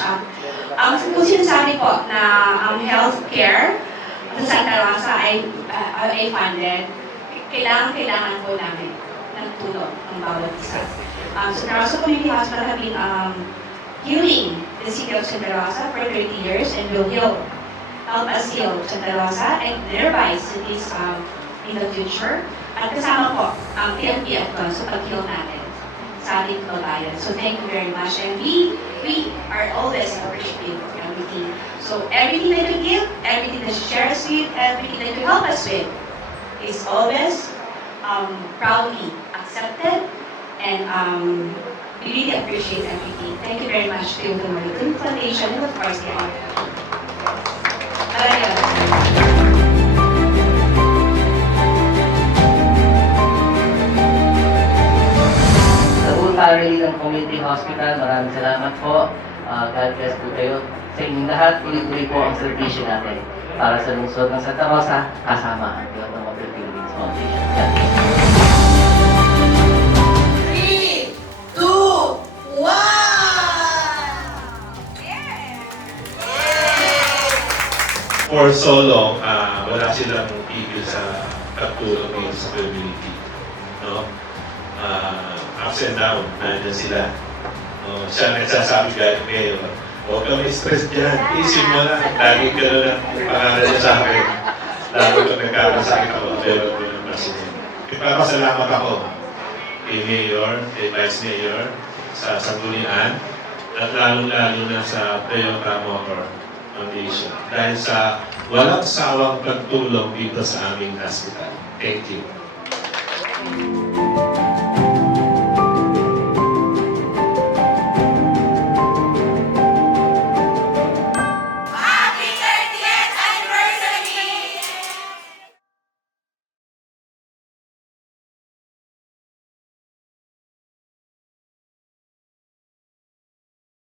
Um, kung sinasabi po na um, healthcare sa Santa Rosa ay, uh, ay funded, kailangan, kailangan po namin ng tulong ng bawat isa. Um, Santa Rosa Community Hospital have been um, healing the city of Santa Rosa for 30 years and will heal, help us heal Santa Rosa and nearby cities um, in the future. At kasama po ang PNP at doon sa pag-heal natin kababayan. So thank you very much. And we, we are always appreciative of everything. So everything that you give, everything that you share us with, everything that you help us with is always um, proudly accepted and um, we really appreciate everything. Thank you very much to the Maritim Foundation and of course the Maraming ng Community Hospital, maraming salamat po. Ah, God bless po kayo. Sa inyong lahat, tuloy-tuloy po ang servisyo natin para sa lungsod ng Santa Rosa, kasama ang Club ng Philippine Wings Foundation. God bless. Three, two, one! for so long, ah, wala silang tigil sa pagtulong dito sa community. Ups and down, nandiyan sila. No? Siya nagsasabi kay Mayor, huwag kang stress dyan, isip mo lang, lagi ka na lang pangalan niya sa akin. Lalo ko nagkakasakit ako, pero ko ng president. Ipapasalamat ako kay Mayor, kay Vice Mayor, sa sanggunian, at lalong-lalo na sa Toyota Motor Foundation dahil sa walang sawang pagtulong dito sa aming hospital. Thank you.